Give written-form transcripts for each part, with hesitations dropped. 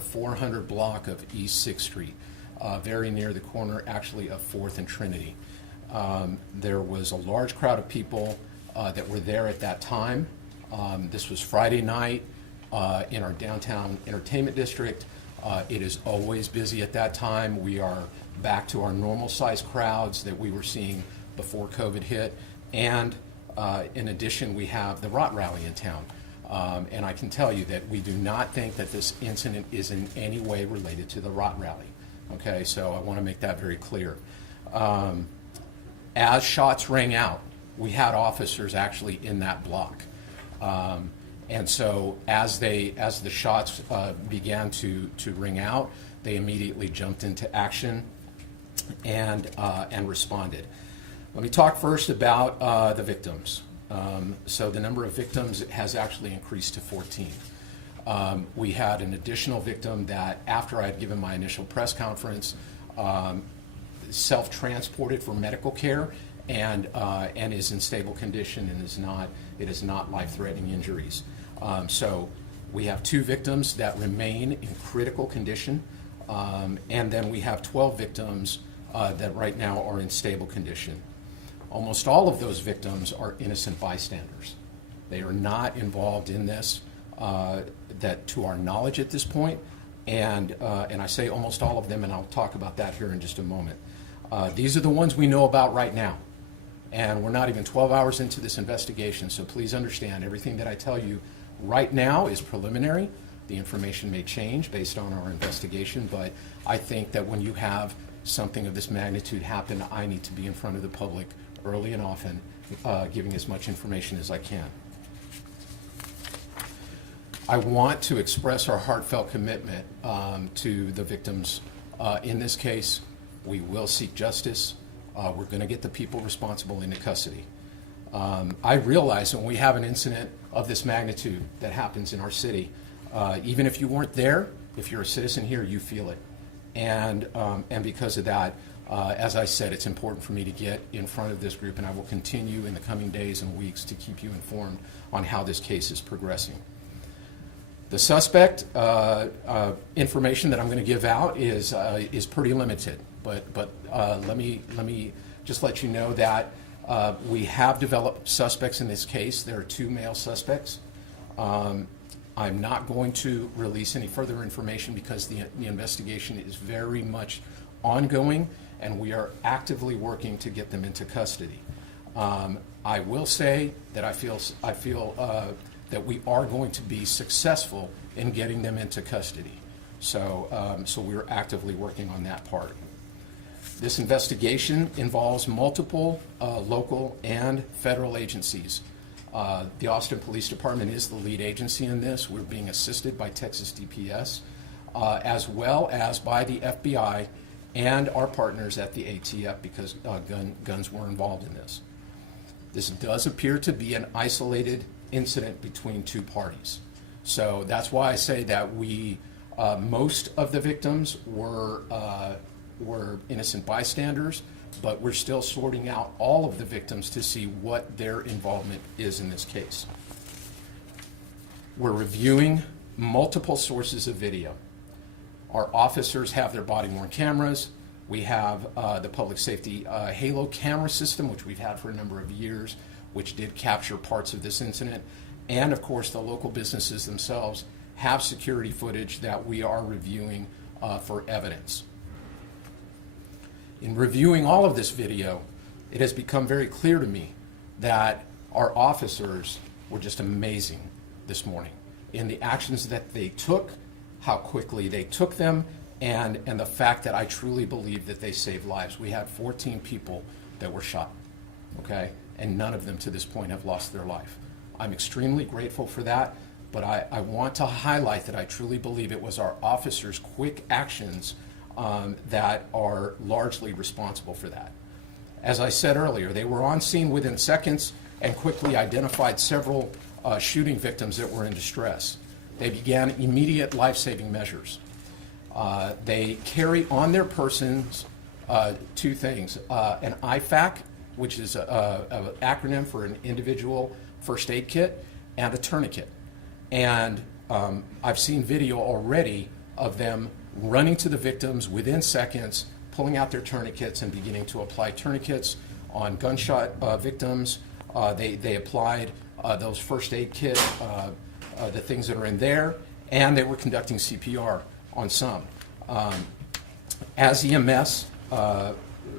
the 400 block of East 6th Street, very near the corner actually of 4th and Trinity. There was a large crowd of people that were there at that time. This was Friday night in our downtown entertainment district. It is always busy at that time. We are back to our normal size crowds that we were seeing before COVID hit. And in addition, we have the Rot Rally in town. And I can tell you that we do not think that this incident is in any way related to the Rot Rally. Okay, so I want to make that very clear. As shots rang out, we had officers actually in that block. And so as the shots began to ring out, they immediately jumped into action and responded. Let me talk first about the victims. So the number of victims has actually increased to 14. We had an additional victim that, after I had given my initial press conference, self-transported for medical care and is in stable condition and it is not life-threatening injuries. So we have 2 victims that remain in critical condition, and then we have 12 victims that right now are in stable condition. Almost all of those victims are innocent bystanders. They are not involved in this, that to our knowledge at this point, and I say almost all of them, and I'll talk about that here in just a moment. These are the ones we know about right now, and we're not even 12 hours into this investigation, so please understand everything that I tell you right now is preliminary. The information may change based on our investigation, but I think that when you have something of this magnitude happen, I need to be in front of the public early and often, giving as much information as I can. I want to express our heartfelt commitment to the victims. In this case, we will seek justice. We're going to get the people responsible into custody. I realize when we have an incident of this magnitude that happens in our city, even if you weren't there, if you're a citizen here, you feel it. And because of that, as I said, it's important for me to get in front of this group, and I will continue in the coming days and weeks to keep you informed on how this case is progressing. The suspect information that I'm going to give out is pretty limited, but let me just let you know that we have developed suspects in this case. There are 2 male suspects. I'm not going to release any further information because the investigation is very much ongoing, and we are actively working to get them into custody. I will say that I feel that we are going to be successful in getting them into custody. So we're actively working on that part. This investigation involves multiple local and federal agencies. The Austin Police Department is the lead agency in this. We're being assisted by Texas DPS, as well as by the FBI and our partners at the ATF, because guns were involved in this. This does appear to be an isolated incident between 2 parties. So that's why I say that most of the victims were innocent bystanders, but we're still sorting out all of the victims to see what their involvement is in this case. We're reviewing multiple sources of video. Our officers have their body-worn cameras. We have the public safety Halo camera system, which we've had for a number of years, which did capture parts of this incident. And of course, the local businesses themselves have security footage that we are reviewing for evidence. In reviewing all of this video, it has become very clear to me that our officers were just amazing this morning in the actions that they took, how quickly they took them, and the fact that I truly believe that they saved lives. We had 14 people that were shot, okay? And none of them to this point have lost their life. I'm extremely grateful for that, but I want to highlight that I truly believe it was our officers' quick actions that are largely responsible for that. As I said earlier, they were on scene within seconds and quickly identified several shooting victims that were in distress. They began immediate life-saving measures. They carry on their persons 2 things, an IFAC, which is an acronym for an individual first aid kit, and a tourniquet. And I've seen video already of them running to the victims within seconds, pulling out their tourniquets and beginning to apply tourniquets on gunshot victims. They applied those first aid kit, the things that are in there, and they were conducting CPR on some. As EMS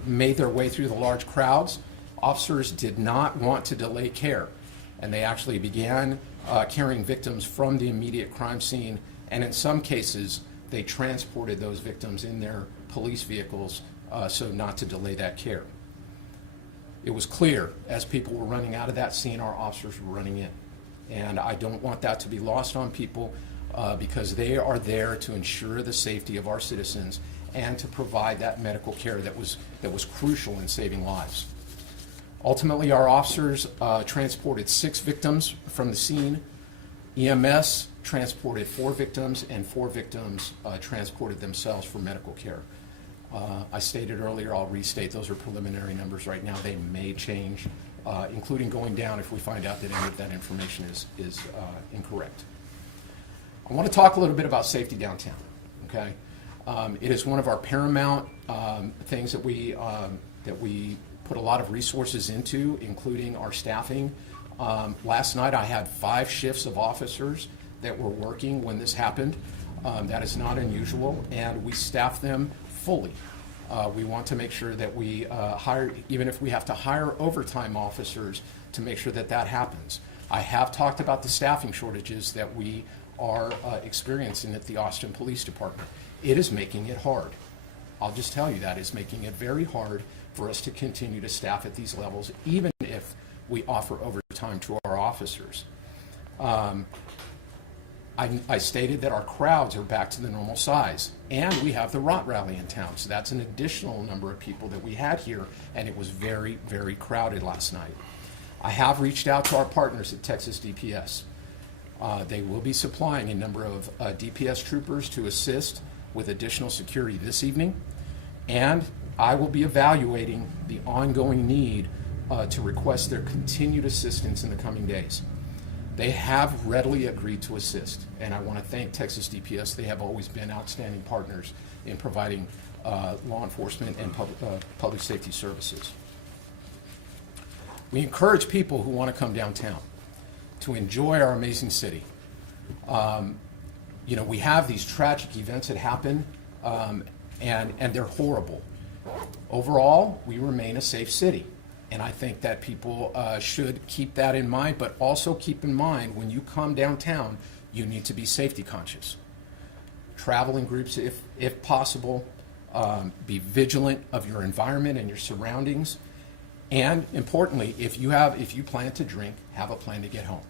made their way through the large crowds, officers did not want to delay care, and they actually began carrying victims from the immediate crime scene, and in some cases, they transported those victims in their police vehicles so not to delay that care. It was clear as people were running out of that scene, our officers were running in. And I don't want that to be lost on people because they are there to ensure the safety of our citizens and to provide that medical care that was crucial in saving lives. Ultimately, our officers transported 6 victims from the scene. EMS transported 4 victims, and 4 victims transported themselves for medical care. I stated earlier, I'll restate, those are preliminary numbers right now. They may change, including going down if we find out that any of that information is incorrect. I want to talk a little bit about safety downtown, okay? It is one of our paramount things that we put a lot of resources into, including our staffing. Last night I had 5 shifts of officers that were working when this happened. That is not unusual, and we staff them fully. We want to make sure that we hire, even if we have to hire overtime officers, to make sure that that happens. I have talked about the staffing shortages that we are experiencing at the Austin Police Department. It is making it hard. I'll just tell you that it's making it very hard for us to continue to staff at these levels, even if we offer overtime to our officers. I stated that our crowds are back to the normal size, and we have the Rot Rally in town, so that's an additional number of people that we had here, and it was very, very crowded last night. I have reached out to our partners at Texas DPS. They will be supplying a number of DPS troopers to assist with additional security this evening, and I will be evaluating the ongoing need to request their continued assistance in the coming days. They have readily agreed to assist, and I want to thank Texas DPS. They have always been outstanding partners in providing law enforcement and public safety services. We encourage people who want to come downtown to enjoy our amazing city. You know, we have these tragic events that happen, and they're horrible. Overall, we remain a safe city. And I think that people should keep that in mind, but also keep in mind when you come downtown, you need to be safety conscious. Travel in groups if possible. Be vigilant of your environment and your surroundings. And importantly, if you plan to drink, have a plan to get home.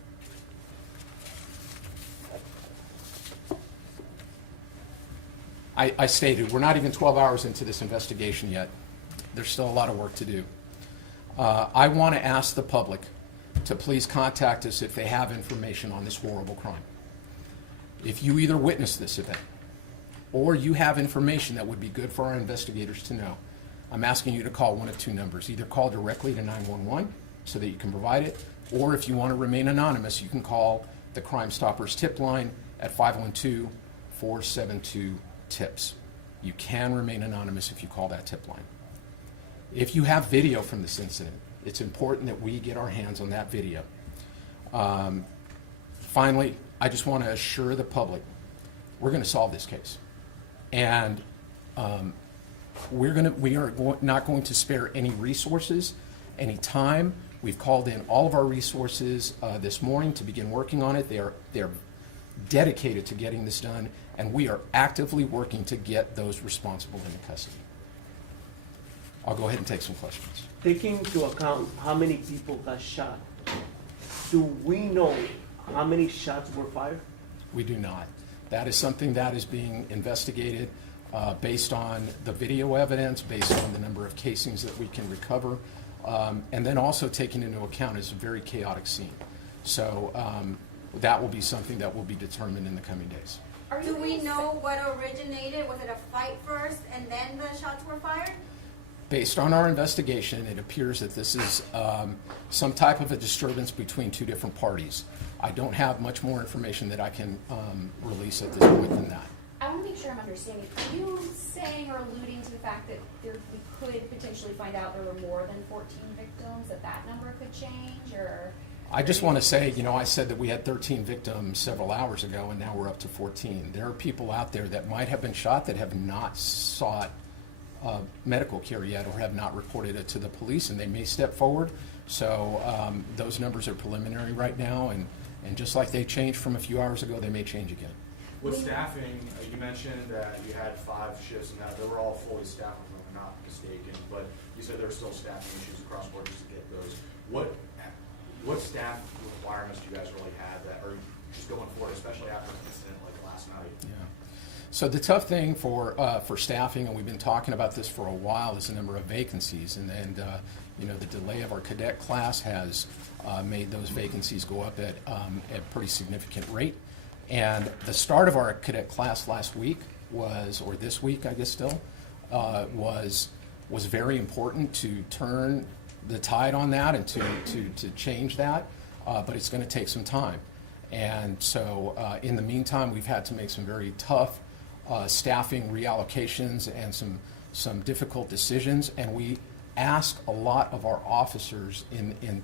I stated we're not even 12 hours into this investigation yet. There's still a lot of work to do. I want to ask the public to please contact us if they have information on this horrible crime. If you either witnessed this event or you have information that would be good for our investigators to know, I'm asking you to call one of 2 numbers. Either call directly to 911 so that you can provide it, or if you want to remain anonymous, you can call the Crime Stoppers tip line at 512-472-TIPS. You can remain anonymous if you call that tip line. If you have video from this incident, it's important that we get our hands on that video. Finally, I just want to assure the public we're going to solve this case. And we are not going to spare any resources, any time. We've called in all of our resources this morning to begin working on it. They are dedicated to getting this done, and we are actively working to get those responsible into custody. I'll go ahead and take some questions. Taking into account how many people got shot, do we know how many shots were fired? We do not. That is something that is being investigated based on the video evidence, based on the number of casings that we can recover, and then also taking into account it's a very chaotic scene. So that will be something that will be determined in the coming days. Do we know what originated? Was it a fight first and then the shots were fired? Based on our investigation, it appears that this is some type of a disturbance between 2 different parties. I don't have much more information that I can release at this point than that. I want to make sure I'm understanding. Are you saying or alluding to the fact that we could potentially find out there were more than 14 victims, that number could change, or? I just want to say, I said that we had 13 victims several hours ago, and now we're up to 14. There are people out there that might have been shot that have not sought medical care yet or have not reported it to the police, and they may step forward. So those numbers are preliminary right now, and just like they changed from a few hours ago, they may change again. With staffing, you mentioned that you had 5 shifts and that they were all fully staffed, if I'm not mistaken, but you said there were still staffing issues across borders to get those. What staff requirements do you guys really have that are just going forward, especially after an incident like last night? Yeah. So the tough thing for staffing, and we've been talking about this for a while, is the number of vacancies, and the delay of our cadet class has made those vacancies go up at a pretty significant rate. And the start of our cadet class last week or this week, I guess still, was very important to turn the tide on that and to change that, but it's going to take some time. And so in the meantime, we've had to make some very tough staffing reallocations and some difficult decisions, and we ask a lot of our officers in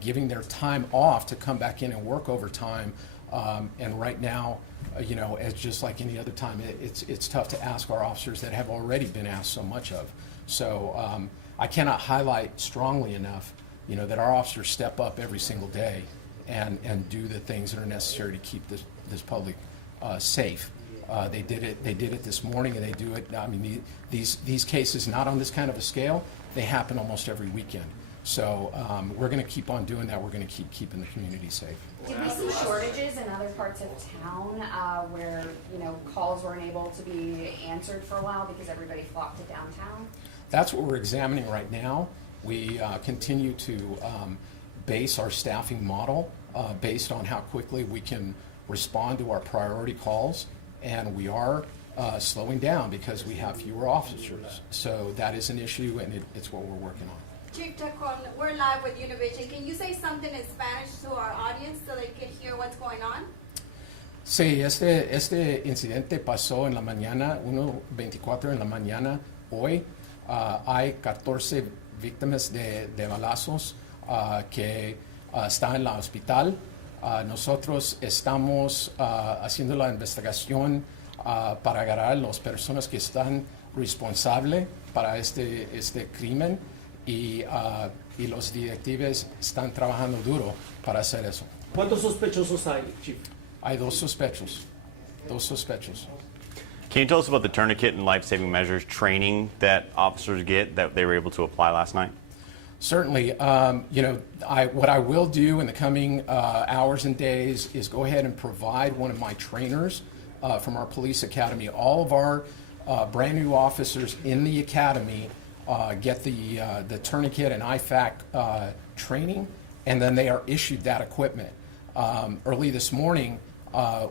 giving their time off to come back in and work overtime. And right now, as just like any other time, it's tough to ask our officers that have already been asked so much of. So I cannot highlight strongly enough, that our officers step up every single day and do the things that are necessary to keep this public safe. They did it this morning, and they do it. I mean, these cases, not on this kind of a scale, they happen almost every weekend. So we're going to keep on doing that. We're going to keep keeping the community safe. Did we see shortages in other parts of town where calls weren't able to be answered for a while because everybody flocked to downtown? That's what we're examining right now. We continue to base our staffing model based on how quickly we can respond to our priority calls, and we are slowing down because we have fewer officers. So that is an issue, and it's what we're working on. Chief Chacon, we're live with Univision. Can you say something in Spanish to our audience so they can hear what's going on? Sí, este incidente pasó en la mañana, 1:24 en la mañana hoy. Hay 14 víctimas de balazos que están en el hospital. Nosotros estamos haciendo la investigación para agarrar a las personas que están responsables para este crimen. Y los detectives están trabajando duro para hacer eso. ¿Cuántos sospechosos hay, Chief? Hay dos sospechos. Can you tell us about the tourniquet and life-saving measures training that officers get that they were able to apply last night? Certainly. What I will do in the coming hours and days is go ahead and provide one of my trainers from our police academy. All of our brand new officers in the academy get the tourniquet and IFAC training, and then they are issued that equipment. Early this morning,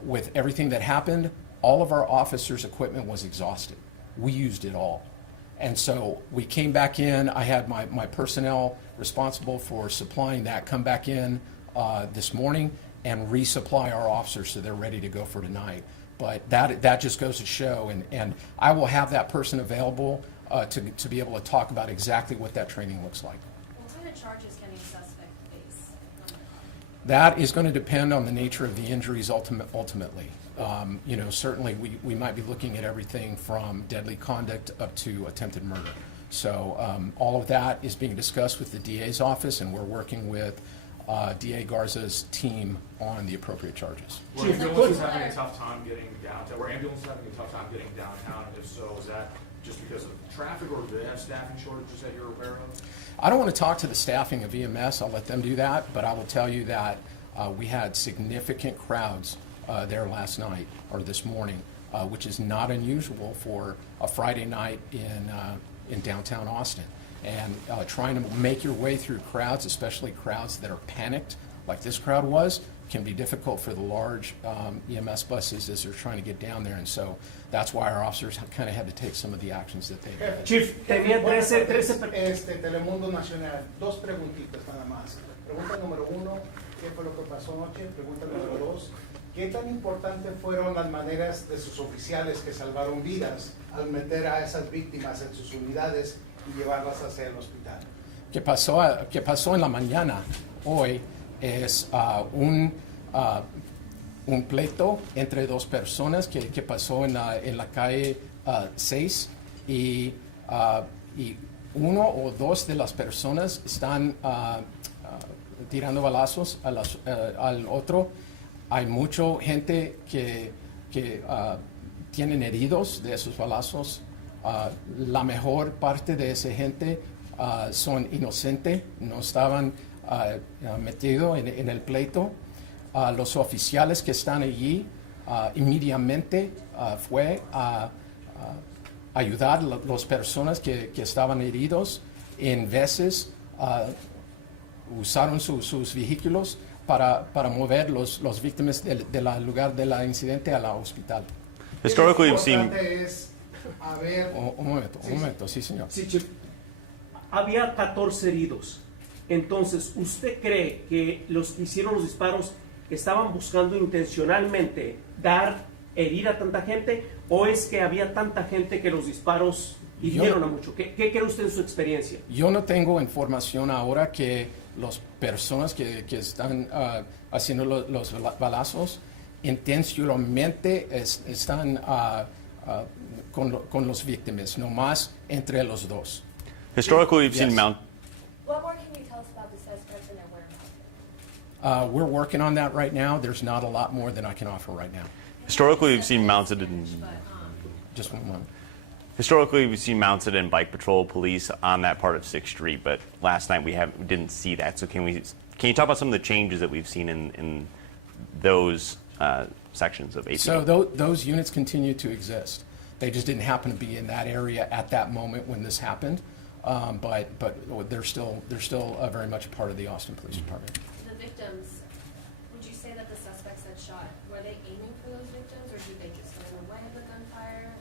with everything that happened, all of our officers' equipment was exhausted. We used it all. And so we came back in. I had my personnel responsible for supplying that come back in this morning and resupply our officers so they're ready to go for tonight. But that just goes to show, and I will have that person available to be able to talk about exactly what that training looks like. What kind of charges can a suspect face? That is going to depend on the nature of the injuries ultimately. Certainly we might be looking at everything from deadly conduct up to attempted murder. So all of that is being discussed with the DA's office, and we're working with DA Garza's team on the appropriate charges. Were ambulances having a tough time getting downtown? And if so, is that just because of traffic, or do they have staffing shortages that you're aware of? I don't want to talk to the staffing of EMS. I'll let them do that, but I will tell you that we had significant crowds there last night or this morning, which is not unusual for a Friday night in downtown Austin. And trying to make your way through crowds, especially crowds that are panicked, like this crowd was, can be difficult for the large EMS buses as they're trying to get down there. And so that's why our officers kind of had to take some of the actions that they did. Chief, tenía 13 Telemundo Nacional, dos preguntitas nada más. Pregunta número 1, ¿qué fue lo que pasó anoche? Pregunta número 2, ¿Qué tan importantes fueron las maneras de sus oficiales que salvaron vidas al meter a esas víctimas en sus unidades y llevarlas hacia el hospital? Que pasó en la mañana hoy es un pleito entre dos personas que pasó en la calle 6 y uno o dos de las personas están tirando balazos al otro. Hay mucha gente que tienen heridos de esos balazos. La mejor parte de esa gente son inocentes, no estaban metidos en el pleito. Los oficiales que están allí inmediatamente fue a ayudar a las personas que estaban heridos. En veces usaron sus vehículos para mover los víctimas del lugar del incidente al hospital. Historically, we've Lo seen. importante es haber... Un momento, sí, señor. Sí, Chip. Había 14 heridos. Entonces, ¿usted cree que los que hicieron los disparos estaban buscando intencionalmente herir a tanta gente, o es que había tanta gente que los disparos hirieron a mucho? ¿Qué cree usted en su experiencia? Yo no tengo información ahora que las personas que están haciendo los balazos intencionalmente están con los víctimas, no más entre los dos. Historically, we've seen Yes. What more can you tell us about the suspects and their whereabouts? We're working on that right now. There's not a lot more than I can offer right now. Historically, we've seen mounted and Just one moment. historically we've seen mounted and bike patrol police on that part of 6th Street, but last night we didn't see that. So can you talk about some of the changes that we've seen in those sections of 8th So Street? those units continue to exist. They just didn't happen to be in that area at that moment when this happened. But they're still very much a part of the Austin Police Department. The victims, would you say that the suspects that shot, were they aiming for those victims, or did they just get in the way of the gunfire?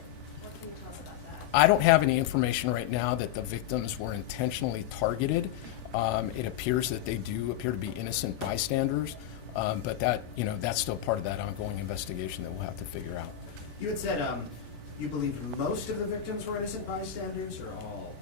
What can you tell us about that? I don't have any information right now that the victims were intentionally targeted. It appears that they do appear to be innocent bystanders, but that's still part of that ongoing investigation that we'll have to figure out. You had said you believe most of the victims were innocent bystanders, or all?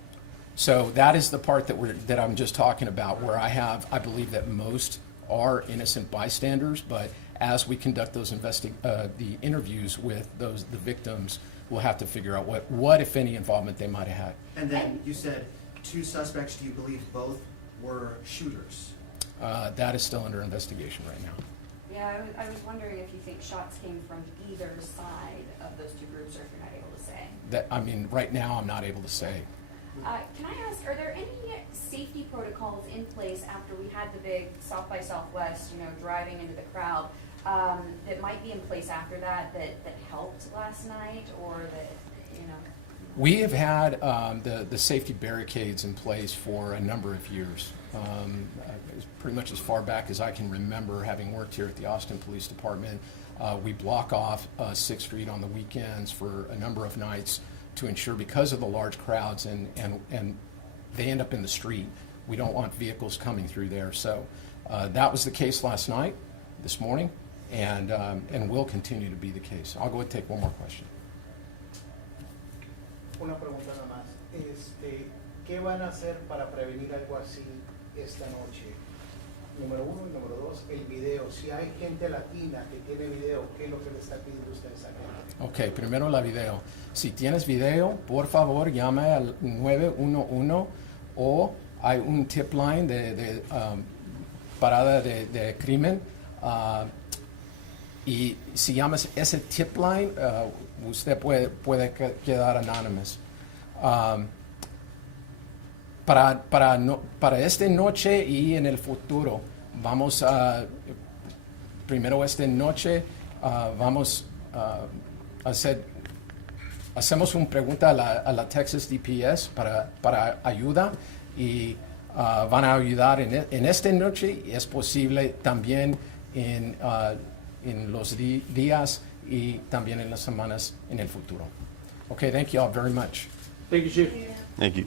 So that is the part that I'm just talking about, where I believe that most are innocent bystanders, but as we conduct those the interviews with the victims, we'll have to figure out what if any involvement they might have had. And then you said 2 suspects. Do you believe both were shooters? That is still under investigation right now. Yeah, I was wondering if you think shots came from either side of those two groups, or if you're not able to say. Right now I'm not able to say. Can I ask, are there any safety protocols in place after we had the big South by Southwest, driving into the crowd, that might be in place after that helped last night, or that, We have had the safety barricades in place for a number of years. Pretty much as far back as I can remember, having worked here at the Austin Police Department. We block off 6th Street on the weekends for a number of nights to ensure, because of the large crowds and they end up in the street, we don't want vehicles coming through there. So that was the case last night, this morning, and will continue to be the case. I'll go ahead and take one more question. Una pregunta nada más. ¿Qué van a hacer para prevenir algo así esta noche? Número 1 y número 2, el video. Si hay gente latina que tiene video, ¿qué es lo que le está pidiendo ustedes a gente? Ok, primero la video. Si tienes video, por favor, llama al 911 o hay un tip line de parada de crimen. Y si llamas ese tip line, usted puede quedar anonymous. Para esta noche y en el futuro, vamos a, primero esta noche, vamos a hacemos una pregunta a la Texas DPS para ayuda, y van a ayudar en esta noche, y es posible también en los días y también en las semanas en el futuro. Okay, thank you all very much. Thank you, Chief. Thank you.